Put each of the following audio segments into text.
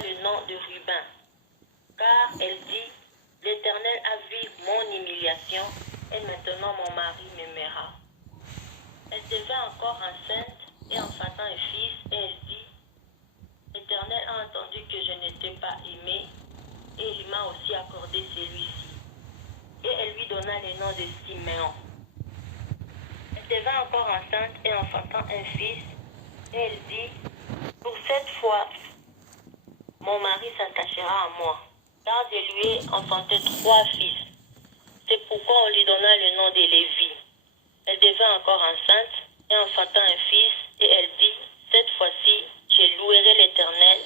le nom de Ruben, car elle dit, l'Éternel a vu mon humiliation, et maintenant mon mari m'aimera. Elle devint encore enceinte et enfantant un fils, et elle dit, l'Éternel a entendu que je n'étais pas aimée, et il m'a aussi accordé celui-ci. Et elle lui donna le nom de Siméon. Elle devint encore enceinte et enfantant un fils, et elle dit, pour cette fois, mon mari s'attachera à moi, car je lui ai enfanté 3 fils. C'est pourquoi on lui donna le nom de Lévi. Elle devint encore enceinte et enfantant un fils, et elle dit, cette fois-ci, je louerai l'Éternel.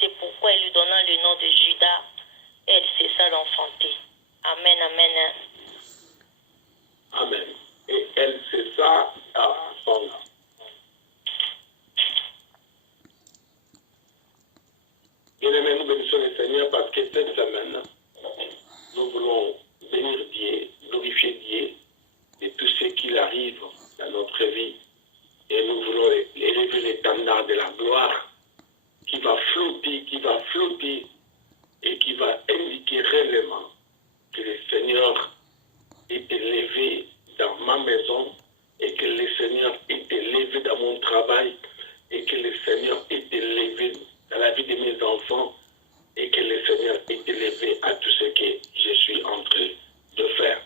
C'est pourquoi elle lui donna le nom de Judas, et elle cessa d'enfanter. Amen, amen. Amen. Et elle cessa à son âme. Bien-aimés, nous bénissons le Seigneur parce que cette semaine, nous voulons bénir Dieu, glorifier Dieu de tout ce qui arrive dans notre vie. Et nous voulons élever l'étendard de la gloire qui va flotter et qui va indiquer réellement que le Seigneur est élevé dans ma maison et que le Seigneur est élevé dans mon travail et que le Seigneur est élevé dans la vie de mes enfants et que le Seigneur est élevé à tout ce que je suis en train de faire.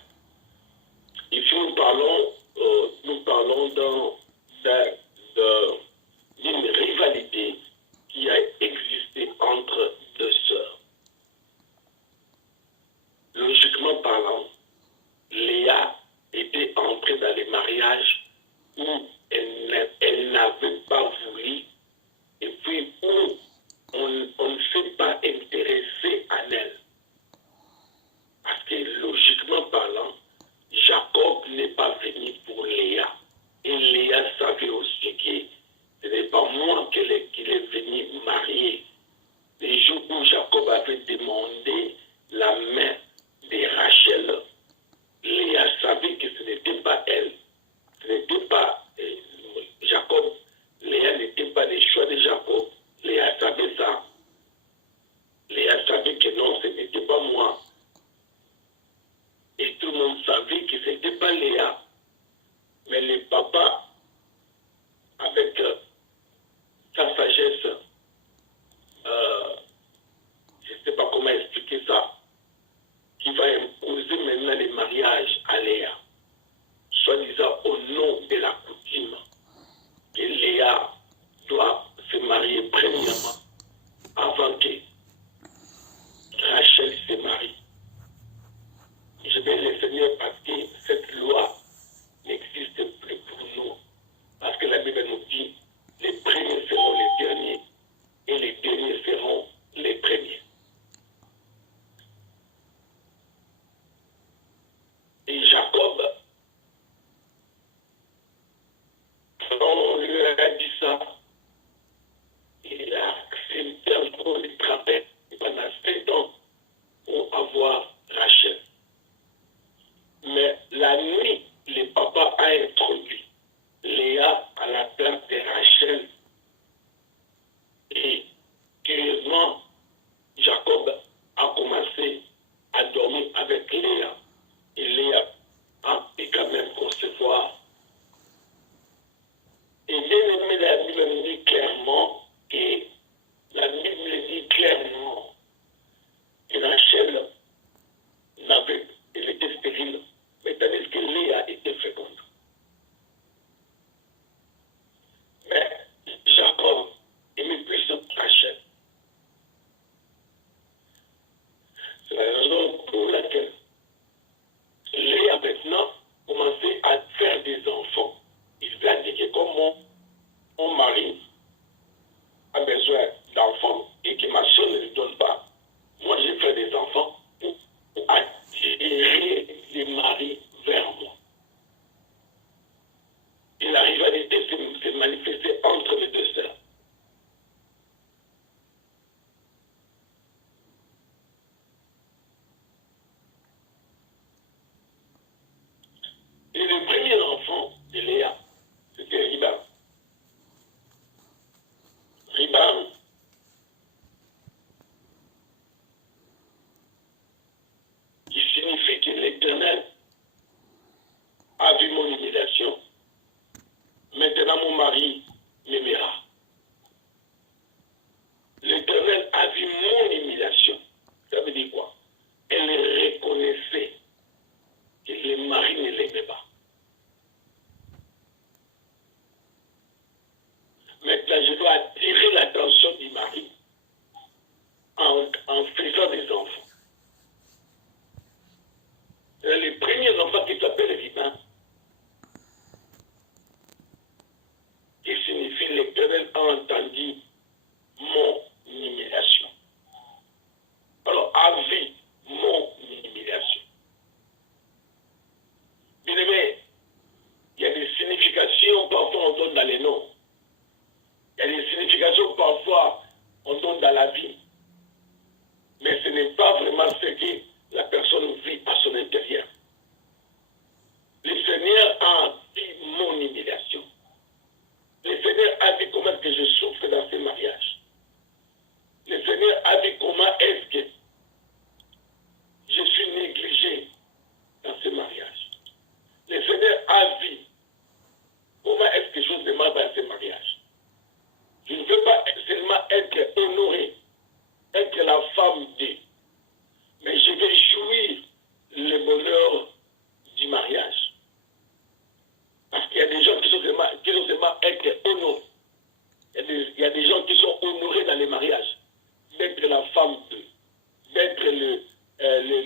Ici, nous parlons d'une rivalité qui a existé entre 2 sœurs. Logiquement parlant, Léa était entrée dans le mariage où elle n'avait pas voulu et puis où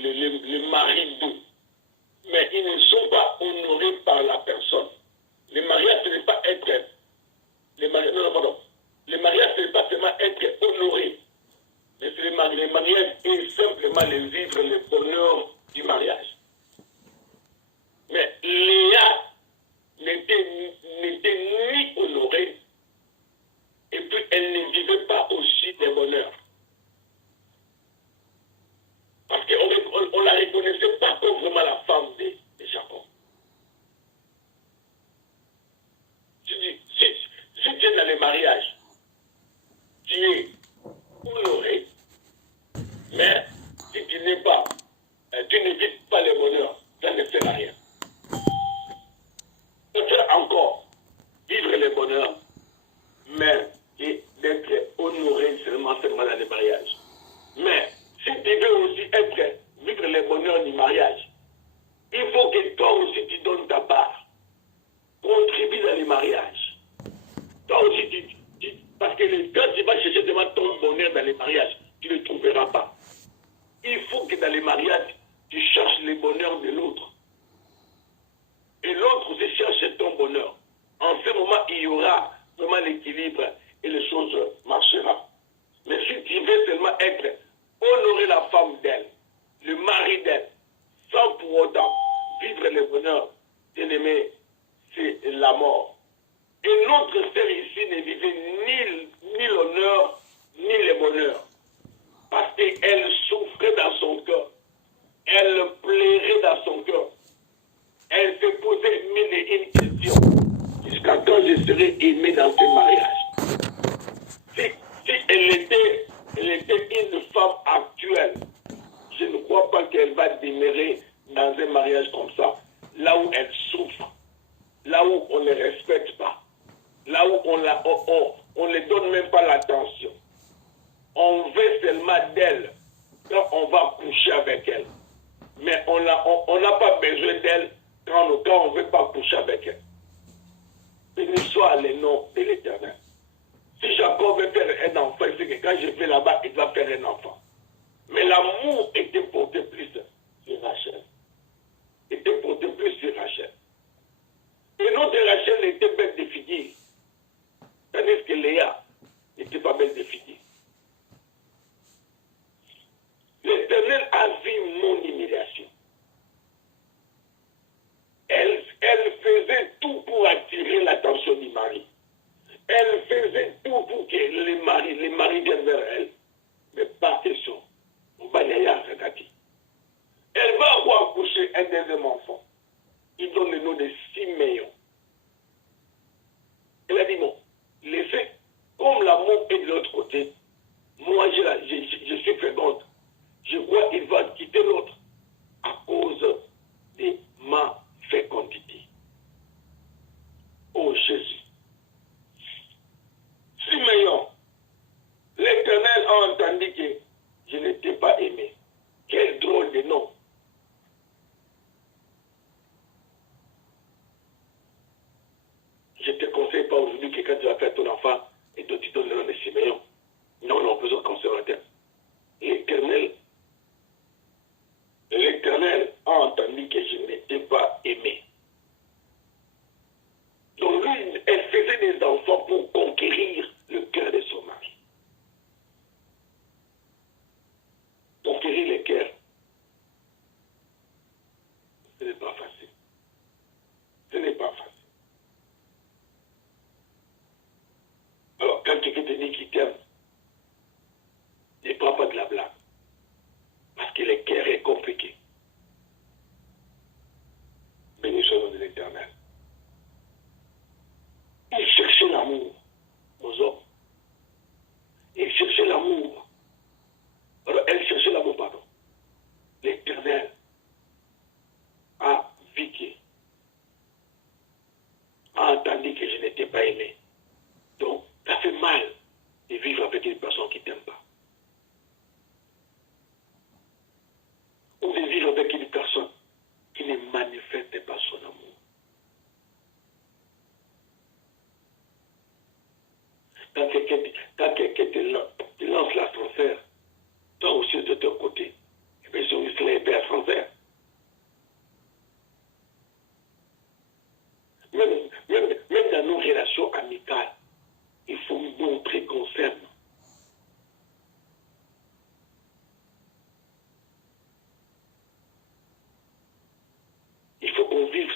les maris d'eux. Mais ils ne sont pas honorés par la personne. Les mariages, ce n'est pas être... non, pardon. Les mariages, ce n'est pas seulement être honoré. Mais c'est les mariages et simplement les vivre le bonheur du mariage. Mais Léa n'était ni honorée et puis elle ne vivait pas aussi des bonheurs. Parce qu'on ne la reconnaissait pas comme vraiment la femme de Jacob. Si tu es dans le mariage, tu es honoré, mais si tu n'es pas, tu ne vis pas le bonheur, ça ne sert à rien. Peut-être encore vivre le bonheur, mais d'être honoré seulement dans le mariage. Mais si tu veux aussi vivre le bonheur du mariage, il faut que toi aussi tu donnes ta part. Contribue dans le mariage. Toi aussi, parce que quand tu vas chercher devant ton bonheur dans le mariage, tu ne le trouveras pas. Il faut que dans le mariage, tu cherches le bonheur de l'autre. Et l'autre aussi cherche ton bonheur. En ce moment, il y aura vraiment l'équilibre et les choses marcheront. Mais si tu veux seulement honorer la femme d'elle, le mari d'elle, sans pour autant vivre le bonheur, bien aimé, c'est la mort. Et notre sœur ici ne vivait ni l'honneur, ni le bonheur. Parce qu'elle souffrait dans son cœur. Elle plairait dans son cœur. Elle se posait mille et une questions. Jusqu'à quand je serai aimée dans ce mariage. Si elle était une femme actuelle, je ne crois pas qu'elle va demeurer dans un mariage comme ça, là où elle souffre, là où on ne respecte pas, là où on ne donne même pas l'attention. On veut seulement d'elle quand on va coucher avec elle. Mais on n'a pas besoin d'elle quand on ne veut pas coucher avec elle. Béni soit le nom de l'Éternel. Si Jacob veut faire un enfant, il sait que quand je vais là-bas, il va faire un enfant. Mais l'amour était porté plus sur Rachel. Était porté plus sur Rachel. Et notre Rachel était belle de figure. Tandis que Léa n'était pas belle de figure. L'Éternel a vu mon humiliation. Elle faisait tout pour attirer l'attention du mari. Elle faisait tout pour que les maris viennent vers elle. Mais pas question. Elle va avoir accouché un deuxième enfant. Il donne le nom de Siméon. Elle a dit bon, laissez, comme l'amour est de l'autre côté, moi je suis féconde. Je crois qu'il va quitter l'autre à cause de ma fécondité. Oh Jésus. Siméon, l'Éternel a entendu que je n'étais pas aimé. Quel drôle de nom. Je ne te conseille pas aujourd'hui que quand tu vas faire ton enfant, et toi tu donnes le nom de Siméon. Non, besoin conservateur. L'Éternel a entendu que je n'étais pas aimé. Donc lui, elle faisait des enfants pour conquérir le cœur de son mari.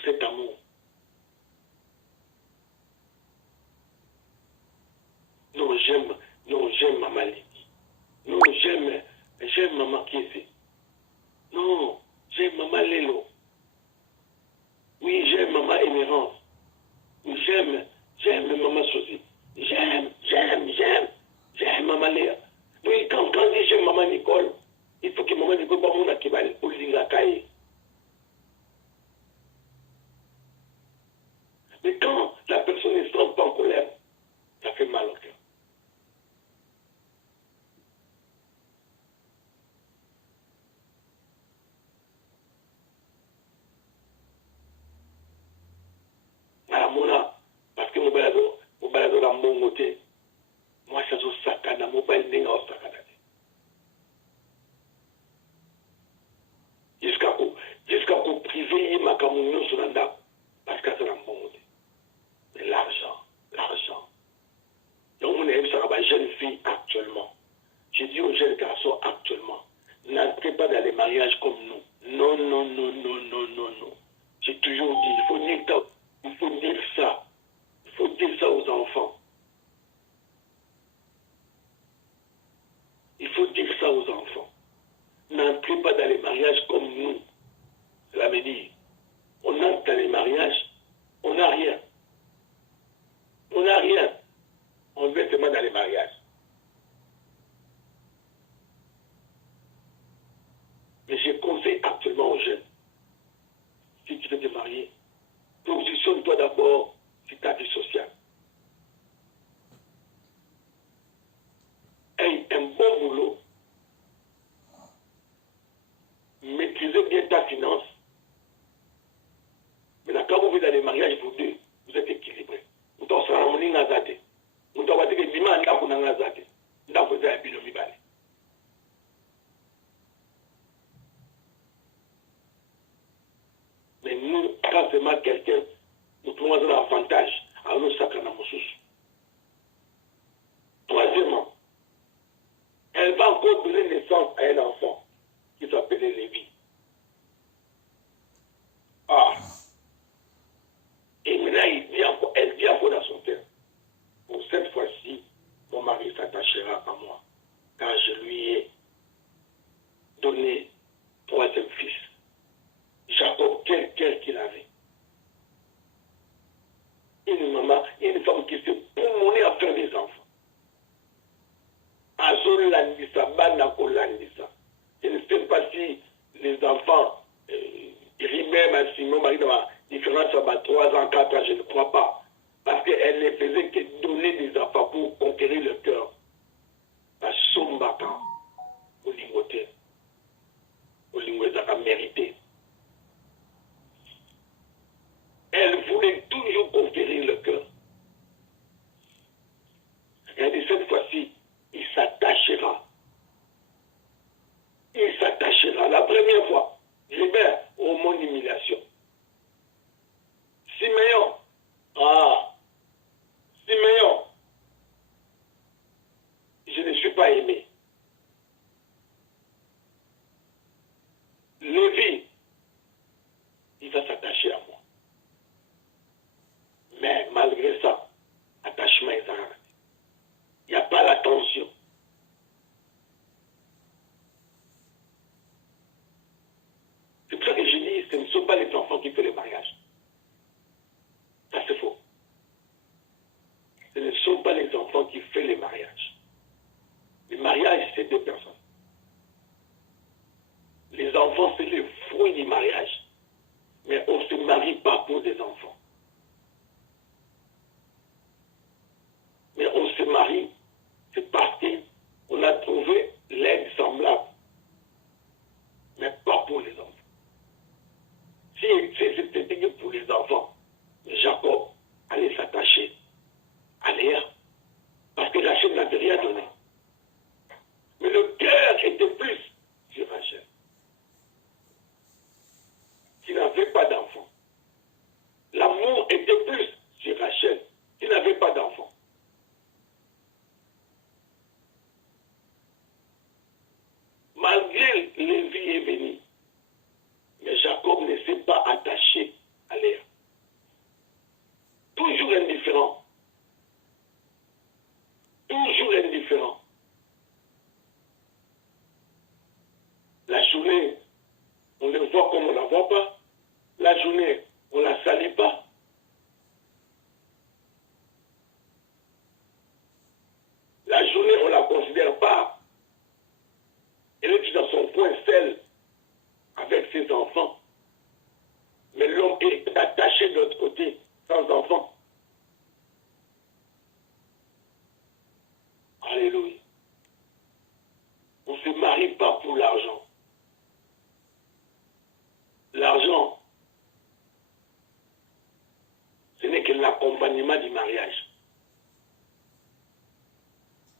cet amour. Non, j'aime Maman Lydie. Non, j'aime Maman Kiesi. Non, j'aime Maman Lélo. Oui, j'aime Maman Émérance. Oui, j'aime Maman Sosie. J'aime Maman Léa. Oui, quand je dis j'aime Maman Nicole, il faut que Maman Nicole soit mon akibali pour l'ingakaye. Mais quand la personne ne se sent pas en colère, ça fait mal au cœur. Parce que mon balado dans mon côté, moi, ça se sakana, mon balado n'est pas sakana. Jusqu'à qu'on privé ma communion sur l'anda, parce que c'est dans mon côté. Mais l'argent. Donc, on aime ça, la jeune fille actuellement. J'ai dit aux jeunes garçons actuellement, n'entrez pas dans les mariages comme nous. Non. J'ai toujours dit, il faut dire ça. Il faut dire ça aux enfants. Il faut dire ça aux enfants. N'entrez pas dans les mariages comme nous. Cela veut dire, on entre dans les mariages, on n'a rien. On veut seulement dans les mariages. Mais je conseille actuellement aux jeunes, si tu veux te marier, positionne-toi d'abord sur ta vie sociale. Aie un bon boulot. Maîtrisez bien ta finance. Maintenant, quand vous êtes dans les mariages, vous deux, vous êtes équilibrés. Vous êtes en harmonie, vous êtes mais nous, quand c'est mal quelqu'un, nous trouvons un avantage à nous sacrement. Troisièmement, elle va encore donner naissance à un enfant qui s'appelait Lévi. Et maintenant, elle dit encore dans son terme, pour cette fois-ci, mon mari s'attachera à moi, car je lui ai donné troisième fils. Jacob, quel cœur qu'il avait. Une maman, une femme qui se promenait à faire des enfants. Azo landisa, banako landisa. Je ne sais pas si marie pas pour l'argent. L'argent, ce n'est que l'accompagnement du mariage.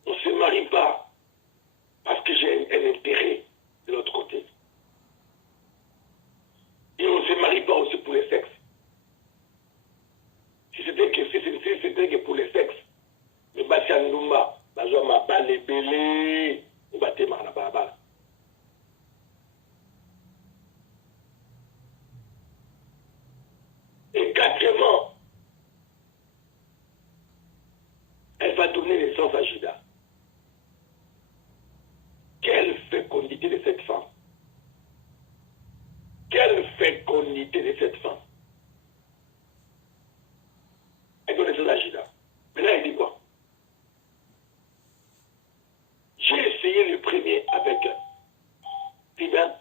On ne se marie pas parce que j'ai un intérêt de l'autre côté. Et on ne se marie pas aussi pour le sexe. Si c'était que pour le sexe, le Batia Ndumba, Bazoma Balébélé, ou Batema Baba. Et quatrièmement, elle va donner naissance à Judas. Quelle fécondité de cette femme! Quelle fécondité de cette femme! Elle donne naissance à Judas. Maintenant, elle dit quoi? J'ai essayé le premier avec Libin.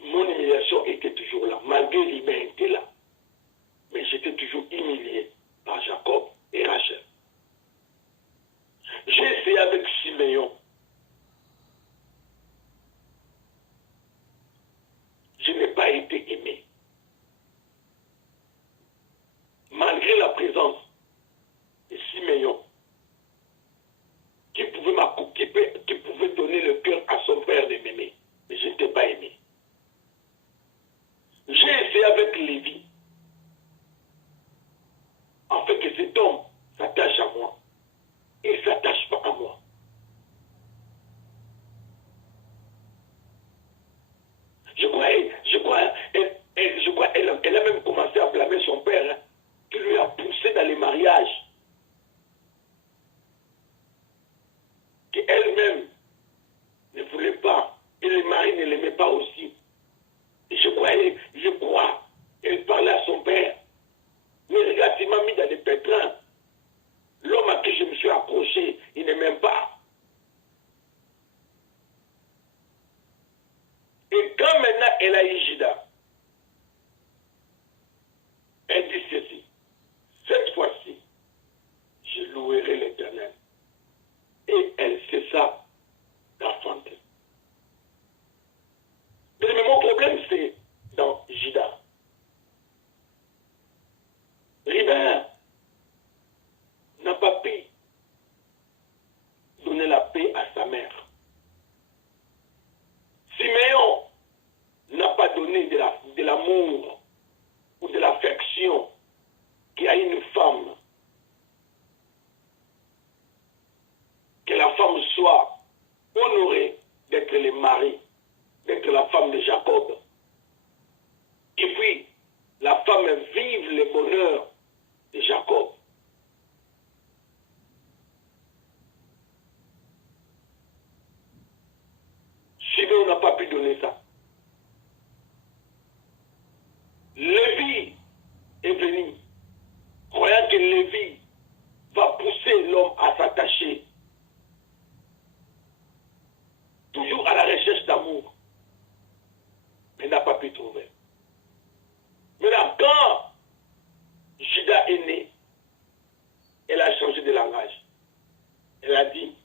Mon humiliation était toujours là, malgré Libin était là. Mais j'étais toujours humilié par Jacob et Rachel. J'ai essayé avec Siméon. Je n'ai pas été aimé. Malgré la présence de Siméon, qui pouvait donner le cœur à son père de m'aimer, mais je n'étais pas aimé. J'ai essayé avec Lévi, afin que cet homme s'attache à moi. Il ne s'attache pas à moi. Je crois elle a même commencé à blâmer son père, hein, qui lui a poussé dans les mariages. Qu'elle-même ne voulait pas, et le mari ne l'aimait pas aussi. Et je crois, elle parlait à son père. Mais regarde, il m'a mis dans des pétrins. L'homme à qui je me suis accroché, il ne m'aime pas. Et quand maintenant elle a eu Judas, elle dit ceci: cette fois-ci, je louerai l'Éternel. Et elle cessa d'enfanter. Mais mon problème, c'est dans Judas. Ribert n'a pas pu donner la paix à sa mère. Siméon n'a pas donné de l'amour ou de l'affection qu'il y a une femme. Que la femme soit honorée d'être le mari, d'être la femme de Jacob. Et puis, la femme vive le bonheur de Jacob. Sinon, on n'a pas pu donner ça. Lévi est venu, croyant que Lévi va pousser l'homme à s'attacher, toujours à la recherche d'amour, mais n'a pas pu trouver. Maintenant, quand Judas est né, elle a changé de langage. Elle a dit,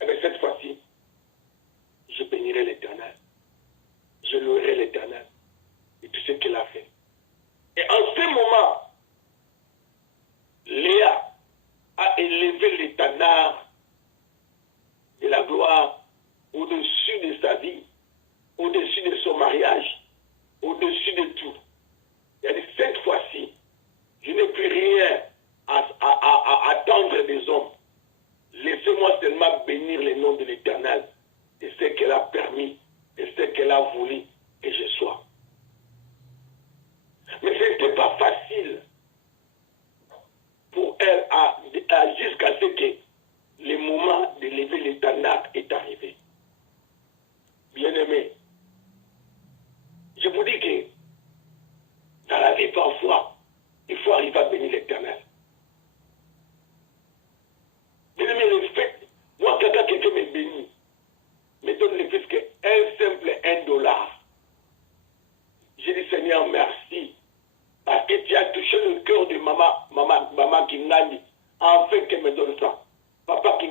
eh bien, cette fois-ci, je bénirai l'Éternel. Je louerai l'Éternel et tout ce qu'il a fait. Et en ce moment, Léa a élevé l'étendard de la gloire au-dessus de sa vie, au-dessus de son mariage, au-dessus de tout. Il a dit, cette fois-ci, je n'ai plus rien à attendre des hommes. Laissez-moi seulement bénir le nom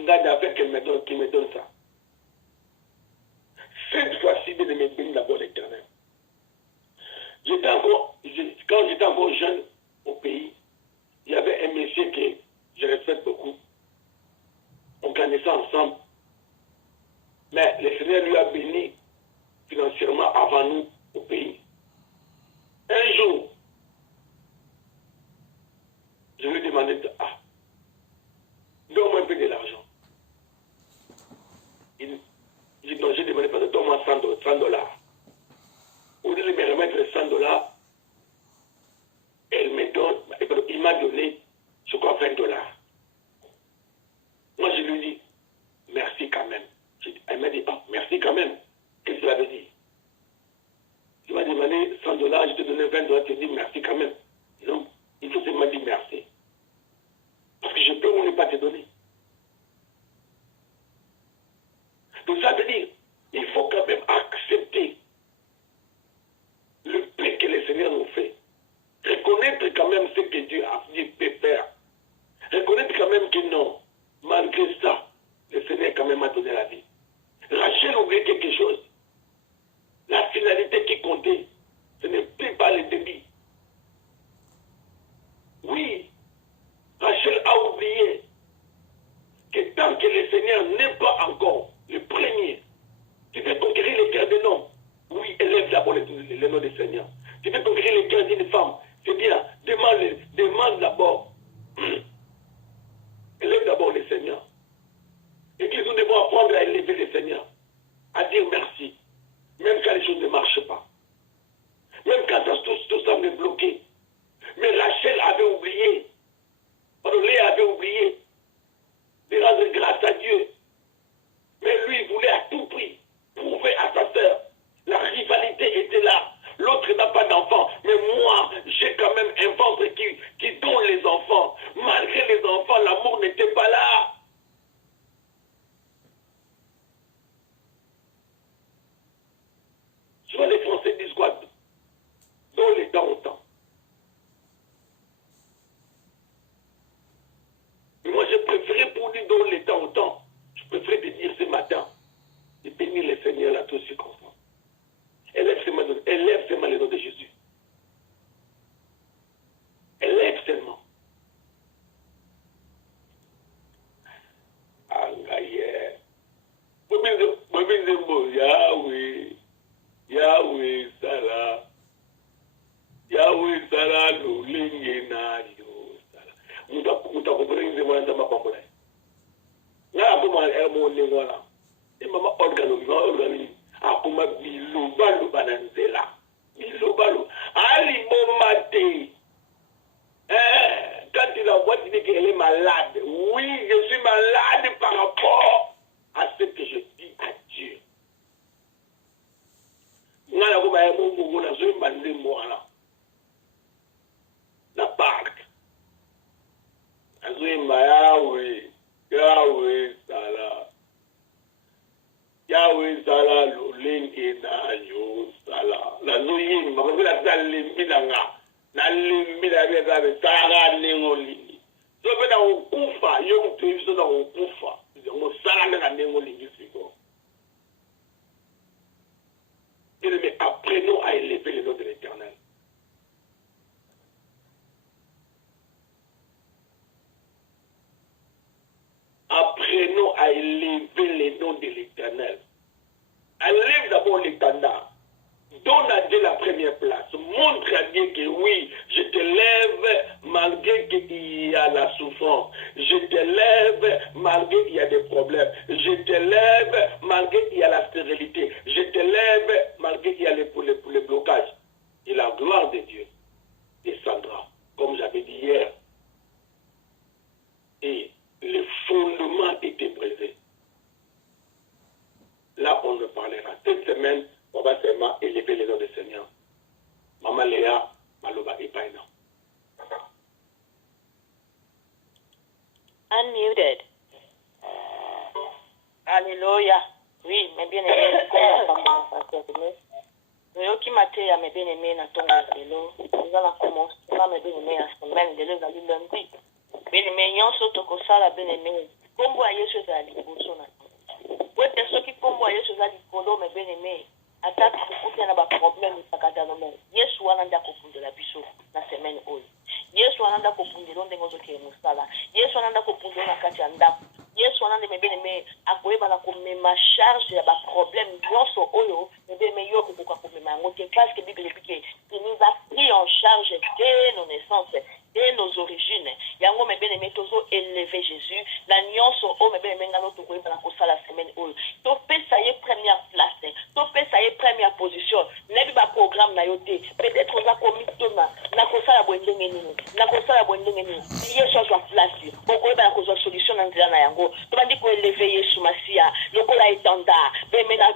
gars d'affaires qui me donne ça. Cette fois-ci, bien aimé, bénis d'abord l'Éternel. Quand j'étais encore jeune au pays, il y avait un monsieur que je respecte beaucoup. On gagnait ça ensemble. Mais le Seigneur lui a béni financièrement avant nous au pays. Un jour, je lui ai demandé, donne-moi un peu de l'argent. J'ai demandé, donne-moi 100 dollars. Au lieu de me remettre 100 dollars, il m'a donné, je crois, 20 dollars. Moi, je lui dis, merci quand même. Elle m'a dit, merci quand même. Qu'est-ce que cela veut dire? Tu m'as demandé 100 dollars, je te donnais 20 dollars, tu te dis merci quand même. Non, il faut seulement dire merci. Parce que je peux ou ne pas te donner. Donc ça veut dire, il faut quand même accepter le peu que le Seigneur nous fait. Reconnaître quand même ce que Dieu a dit peut faire. Reconnaître quand même que non, malgré ça, le Seigneur quand même a donné la vie. Rachel oubliait quelque chose. La finalité qui comptait, ce n'est plus pas le débit. Oui, Rachel a oublié que tant que le Seigneur n'est pas encore le premier, tu veux conquérir les cœurs d'un homme. Oui, élève d'abord le nom du Seigneur. Tu veux conquérir les cœurs d'une femme. C'est bien, demande d'abord. Élève d'abord le Seigneur. Et que nous devons apprendre à élever le Seigneur. À dire merci. Même quand les choses ne marchent pas. Même quand tout semble bloqué. Mais Rachel avait oublié. Léa avait oublié de rendre grâce à Dieu. Mais lui, il voulait à tout prix prouver à sa sœur. La rivalité était là. L'autre n'a pas d'enfant. Mais moi, j'ai quand même un ventre qui donne les enfants. Malgré les enfants, l'amour n'était pas là. Souvent les Français disent quoi? Dans les temps au temps. Mais moi, j'ai préféré pour dire dans les temps au temps. Je préfère te dire ce matin de bénir le Seigneur à tous circonstances. Élève seulement le nom de Jésus. Élève seulement. Angaye. Yahweh Sala. Yahweh Sala Lulinge na yo Sala. Mutakubrinde mwana mapambole. Na kuma emo lingwana. Mama organo. Akuma bilubalu bananzela. Bilubalu. Ali bomate. Quand il envoie, il dit qu'elle est malade. Oui, je suis malade par rapport à ce que je dis à Dieu. La barque. Yahweh Salah. Yahweh Salah, Lolinge na yo Salah. La Zoyin, ma belle la Salimidanga. Na limida beza be Salah Nengoli. So be na ukufa, yo mtu so na ukufa. Mo Salah na Nengoli siko. Mais apprenons à élever le nom de l'Éternel. Apprenons à élever le nom de l'Éternel. Élève d'abord l'étendard. Donne à Dieu la première place. Montre à Dieu que oui, je te lève malgré qu'il y a la souffrance. Je te lève malgré qu'il y a des problèmes. Je te lève malgré qu'il y a la stérilité. Je te lève malgré qu'il y a les blocages. Et la gloire de Dieu descendra, comme j'avais dit hier. Et le fondement était brisé. Là, on ne parlera. Cette semaine, on va seulement élever les noms du Seigneur. Maman Léa, Maloba et Paina. Unmuted. Alléluia. Oui, mes bien-aimés, Yoki Matéa, mes bien-aimés, Natonga Zelo, nous allons commencer, mes bien-aimés, la semaine de lundi. Bien-aimés, Yon Sotokosala, bien-aimés, comme voyez ce ataka kukuta na ba problème pakata no mo Yesu ananda kopundela biso na semaine oyo Yesu ananda kopundela ndenge ozoke musala Yesu ananda kopundela na kati ya ndako Yesu ananda mebene me akoyeba na komema charge ya ba problème nyonso oyo mebene yo kokoka komema yango te parce que Bible dit qu'il nous a pris en charge dès nos naissances dès nos origines yango mebene me tozo élever Jésus na nyonso o mebene me ngalo tokoyeba na kosala semaine oyo to pesa ye première place to pesa ye première position nebi ba programme na yo te peut-être oza komitoma na kosala bwendenge nini na kosala bwendenge nini Yesu azwa place okoyeba na kozwa solution na nzela na yango to bandi ko élever Yesu Masia lokola étendard beme na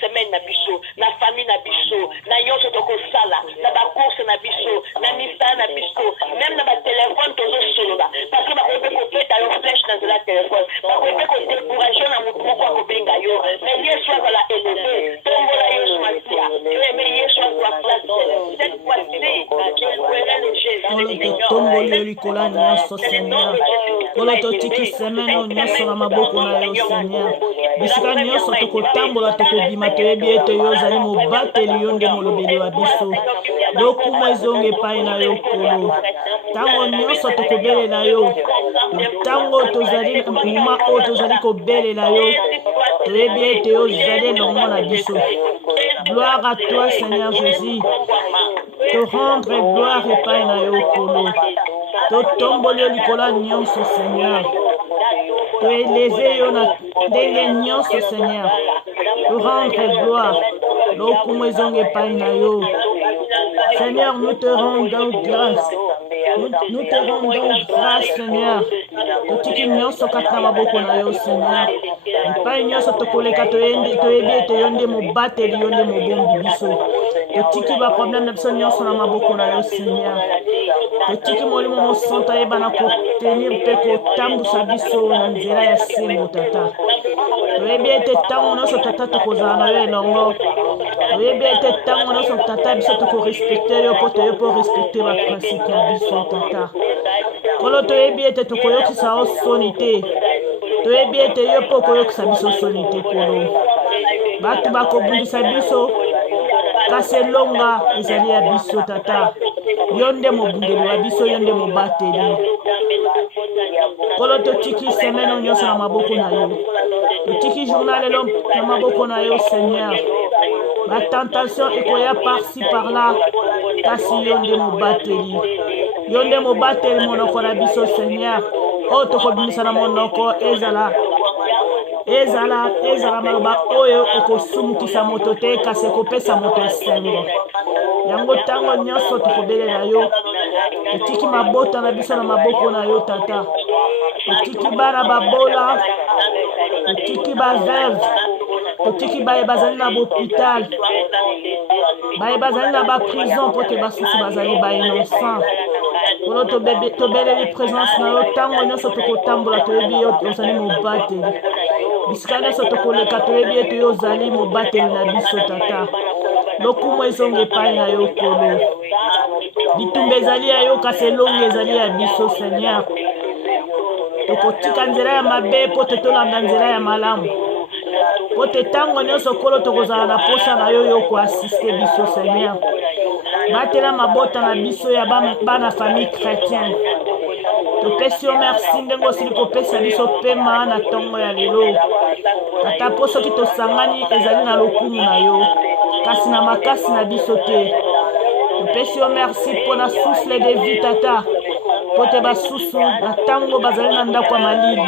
semaine na biso na famille na biso na nyonso tokosala na ba course na biso na misa na biso même na ba téléphone tozo solola parce que ba ko ko peta yo flèche na nzela téléphone ba ko ko décourager na mutu ko ko benga yo mais Yesu azala élever tombola Yesu Masia mais Yesu azwa place cette fois-ci tomboli likola nyonso Seigneur kolo totiki semaine nyonso na maboko na yo Seigneur bisika nyonso tokotambola tokobima toyebi ete yo ozali mobateli yo nde molobeli wa biso lokumu ezonga epai na yo kolo ntango nyonso tokobelela yo ntango tozali moma oyo tozali kobelela yo toyebi ete yo ozali elongo na biso. Gloire à toi Seigneur Jésus, te rendre gloire epai na yo kolo totomboli yo likola nyonso Seigneur toeleze yo na ndenge nyonso Seigneur te rendre gloire lokumu ezonga epai na yo Seigneur, nous te rendons grâce. Nous te rendons grâce, Seigneur. Totiki nyonso kata maboko na yo, Seigneur. Epai nyonso tokoleka toyebi ete yo nde mobateli yo nde mobombi biso. Totiki ba problème na biso nyonso na maboko na yo, Seigneur. Totiki molimo mosantu ayeba na kotenir mpe kotambusa biso na nzela ya sembo tata. Toyebi ete ntango nyonso tata tokozala na yo elongo. Toyebi ete ntango nyonso tata biso tokorespecte yo mpo toye mpo respecte baprincipe ya biso tata. Kolo toyebi ete tokoyokisa yo soni te. Toyebi ete yo mpo okoyokisa biso soni te kolo. Bato bakobundisa biso kasi elonga ezali ya biso tata. Yo nde mobundeli wa biso, yo nde mobateli. Kolo totiki semaine nyonso na maboko na yo. Totiki journal lelo na maboko na yo Seigneur. La tentation ekoya par-ci par-là kasi yo nde mobateli. Yo nde mobateli monoko na biso Seigneur. O tokobimisa na monoko ezala maloba oyo ekosumukisa moto te kasi ekopesa moto esengo. Yango ntango nyonso tokobelela yo totiki mabota na biso na maboko na yo tata. Totiki bana babola, totiki baveve, totiki baye bazali na bopital, baye bazali na baprison mpo te basusu bazali bainnocent. Kolo tobeleli présence na yo ntango nyonso tokotambola toyebi yo ozali mobateli. Bisika nyonso tokoleka toyebi ete yo ozali mobateli na biso tata. Lokumu ezonga epai na yo kolo. Bitumba ezali ya yo kasi elongi ezali ya biso Seigneur. Tokotika nzela ya mabe mpo te tolanda nzela ya malamu. Po te ntango nyonso kolo tokozala na posa na yo yo koasiste biso Seigneur. Batela mabota na biso ya bana famille chrétienne. Topesi yo merci ndenge osili kopesa biso pema na ntongo ya lelo. Tata po soki tosangani ezali na lokumu na yo kasi na makasi na biso te. Topesi yo merci mpo na souffle de vie tata. Po te basusu na ntango bazali na ndako ya malili,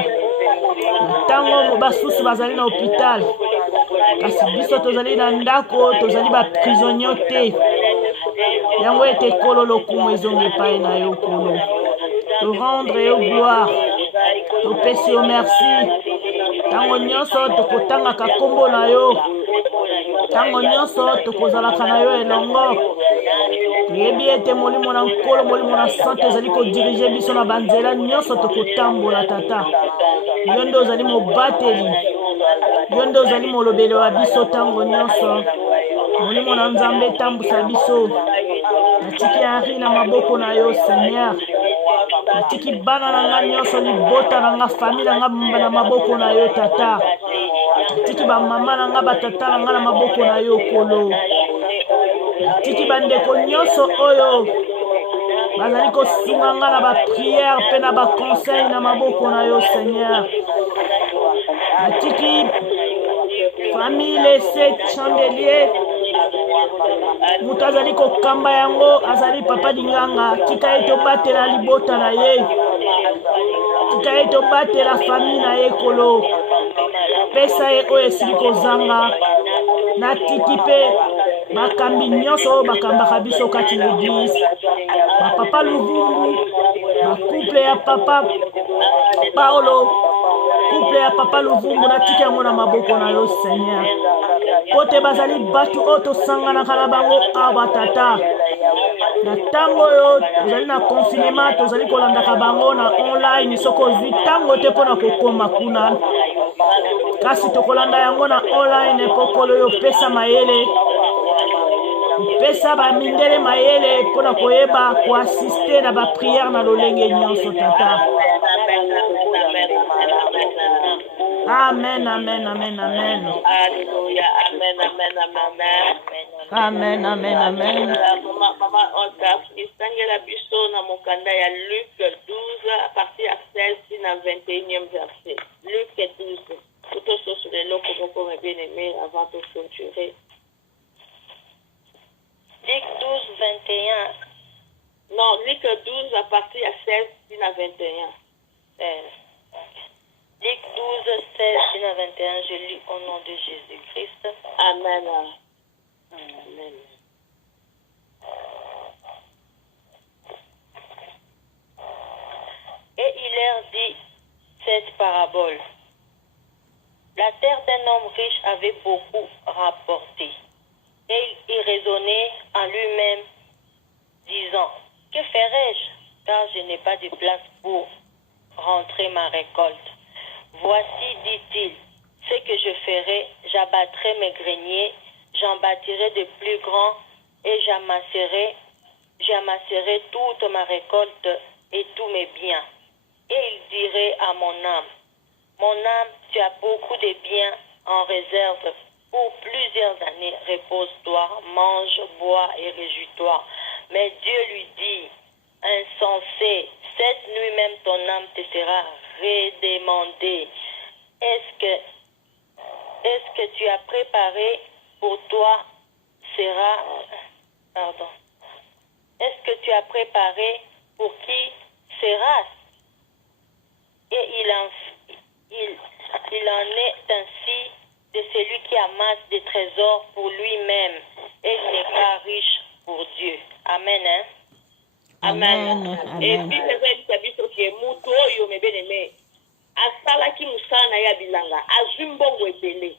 na ntango basusu bazali na hôpital, kasi biso tozali na ndako tozali baprisonnier te. Yango ete kolo lokumu ezonga epai na yo kolo. To rendre yo gloire, topesi yo merci. Ntango nyonso tokotangaka kombo na yo, ntango nyonso tokozalaka na yo elongo. Toyebi ete molimo na nkolo molimo na santo ezali kodirige biso na banzela nyonso tokotambola tata. Yo nde ozali mobateli, yo nde ozali molobeli wa biso ntango nyonso. Molimo na Nzambe etambusa biso. Natiki Henri na maboko na yo Seigneur. Natiki bana na nga nyonso libota na nga famille na nga na maboko na yo tata. tiki ba mama na nga batata na nga na maboko na yo kolo tiki bandeko nyonso oyo bazali kosunga nga na bapriere mpe na baconseil na maboko na yo Seigneur. Natiki famille se chandelier mutu azali kokamba yango azali papa dinganga tika ye tobatela libota na ye tika ye tobatela famille na ye kolo pesa ye oyo esili kozanga natiki mpe bakambi nyonso oyo bakambaka biso kati na eglise bapapa Luvumbu bacouple ya papa Paulo couple ya papa Luvumbu natiki yango na maboko na yo Seigneur po te bazali bato oyo tosanganaka na bango awa tata na ntango oyo tozali na confinement tozali kolandaka bango na online soki ozwi ntango te mpo na kokoma kuna kasi tokolanda yango na online pokolo oyo pesa mayele pesa bamindele mayele mpo na koyeba koasiste na bapriere na lolenge nyonso tata. Amen, amen, amen, amen. Alléluia, amen, amen, amen. Amen, amen, amen. Maman Otaf, isangela biso na mokanda ya Luc 12 à partir à 16 na 21e verset. Luc 12. Tout au sur les lots qu'on va bien aimer avant de clôturer. Luc 12, 21. Non, Luc 12 à partir à 16 na 21. Luc 12, 16 à 21, je lis au nom de Jésus-Christ. Amen. Amen. Et il leur dit cette parabole. La terre d'un homme riche avait beaucoup rapporté. Et il raisonnait en lui-même, disant, que ferai-je, car je n'ai pas de place pour rentrer ma récolte. Voici, dit-il, ce que je ferai, j'abattrai mes greniers, j'en bâtirai de plus grands et j'amasserai toute ma récolte et tous mes biens. Et il dirait à mon âme, tu as beaucoup de biens en réserve pour plusieurs années, repose-toi, mange, bois et réjouis-toi. Mais Dieu lui dit, insensé, cette nuit même ton âme te sera redemandée. Est-ce que tu as préparé pour toi Est-ce que tu as préparé pour qui sera? Et il en est ainsi de celui qui amasse des trésors pour lui-même et n'est pas riche pour Dieu. Amen. Hein? Amen. Et puis, asalaki musala na ya bilanga azumbongo ebele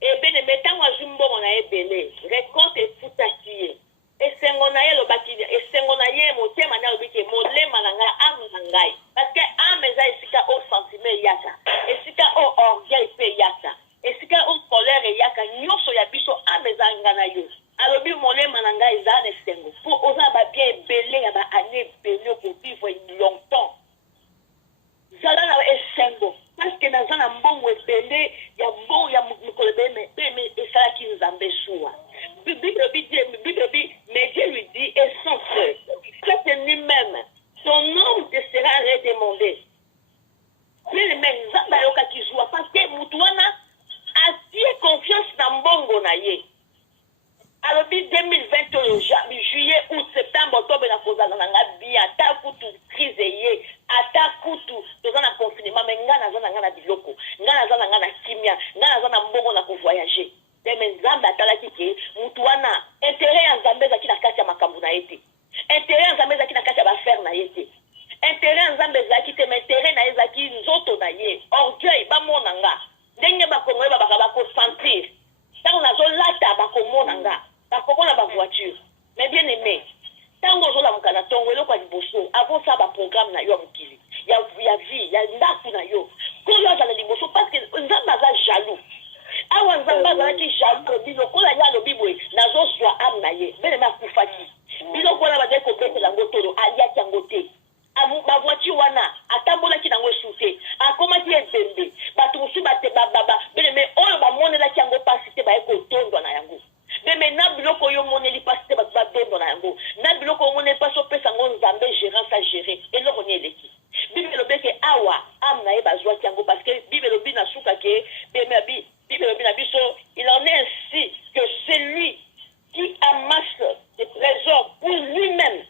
ebene metango azumbongo na ebele récolte efutaki ye esengo na ye lobaki esengo na ye motema na lobiki molema na ngai ame na ngai parce que ame eza esika o sentiment eyaka esika o orgueil pe eyaka esika o colère eyaka nyonso ya biso ame eza nga na yo alobi molema na ngai eza na esengo po oza babien ebele ya baannée ebele okovivre longtemps zala na esengo parce que naza na mbongo ebele ya mbongo ya mikolo ebele me esalaki nzambe suwa Bible dit, mais Dieu lui dit, et son frère, que lui-même, son nom te sera redemandé. Mais nzambe ayokaki zuwa parce que mutu wana atie confiance na mbongo na ye. alobi 2020 juillet août septembre octobre na kozala na nga bien ata kutu crise ye ata kutu toza na confinement mais nga naza na nga na biloko nga naza na nga na kimia nga naza na mbongo na kovoyager me nzambe atalaki ke mutu wana intérêt ya nzambe ezalaki na kati ya makambo na ye te intérêt ya nzambe ezalaki na kati ya bafere na ye te intérêt ya nzambe ezalaki te mais intérêt na ye ezalaki nzoto na ye orgueil bamona nga ndenge bakongole babaka bakosentir ntango nazolata bakomona nga bakomona bavoiture mais bien aimé ntango ozolamuka na ntongo eloko ya liboso avosala baprogramme na yo ya mokili ya vie ya ndako na yo koyo azala liboso parce que nzambe aza jaloux awa nzambe azalaki jaloux bilokola ye alobi boye nazozwa ame na ye beneme akufaki biloko wana bazali kobetela yango tolo aliaki yango te bavoiture wana atambolaki nango esu te akomaki ebembe bato mosusu beneme oyo il en est ainsi que celui qui amasse des trésors pour lui-même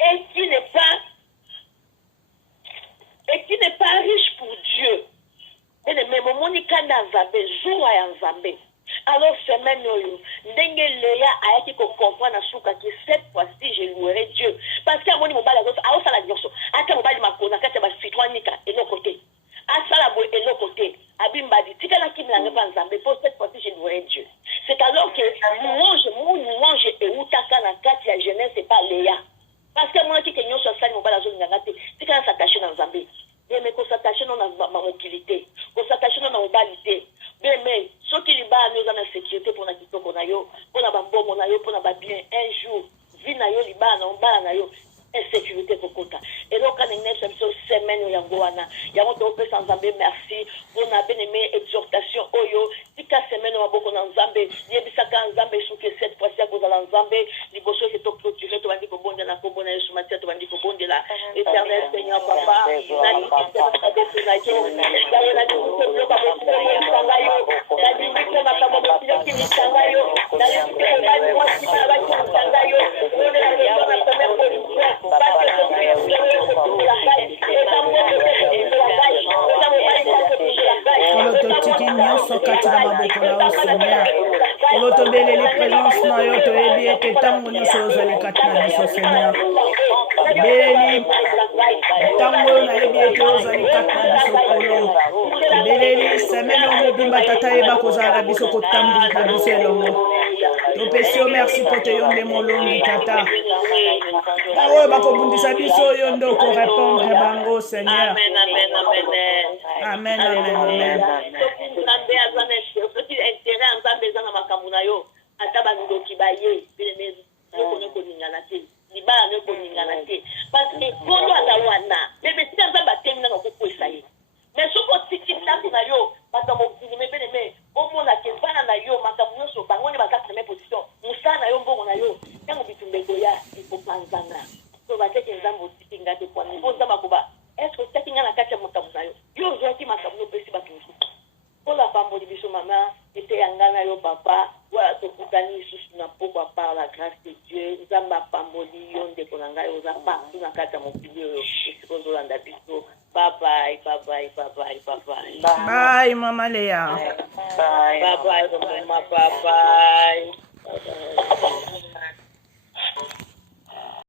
et qui n'est pas riche pour Dieu. Alors, semaine, ayaki ko comprendre asuka que cette fois-ci, je louerai Dieu. Parce qu'à mon niveau, à la dioso, à quel moment il m'a connu, à quel moment et l'autre côté. À Salabo et l'autre côté. Abimba dit, tika la kim la nzambe, pour cette fois-ci, je louerai Dieu. C'est alors que mon louange et outaka na kati ya jeunesse, c'est pas Léa. Parce que moi, qui kenyo sur sali, mon bala zone ngangate, tika la s'attacher dans Zambé. Mais qu'on s'attache dans ma mobilité, qu'on s'attache dans ma mobilité. Mais ceux qui nous ont la sécurité pour la pour la pour la bien un jour, vie na yo liba na yo insécurité pour kota. Et donc quand on est sur semaine ya goana, ya on doit sans Zambé merci, on a bien aimé exhortation oyo, tika semaine wa boko na Zambé, yebisaka Zambé sous que cette fois-ci à cause de Zambé, liboso que to clôturer to bandi ko bonde na ko bona Yesu matia to bandi ko bonde la. Éternel Seigneur papa, Olototiki nyonso kati na maboko na Seigneur. Olotobeleli présence na yo toyebi ete ntango nyonso ozali kati na biso Seigneur. Beleli ntango oyo nayebi ete ozali kati na biso kolo. Beleli semaine oyo mobimba tata yeba kozala na biso kotambola na biso elongo. Topesi yo merci po te yo nde molongi tata. Oyo bakobundisa biso oyo nde okorépondre bango Seigneur. Amen, amen, amen. Bye, Mama Léa. Bye, bye, bye, bye.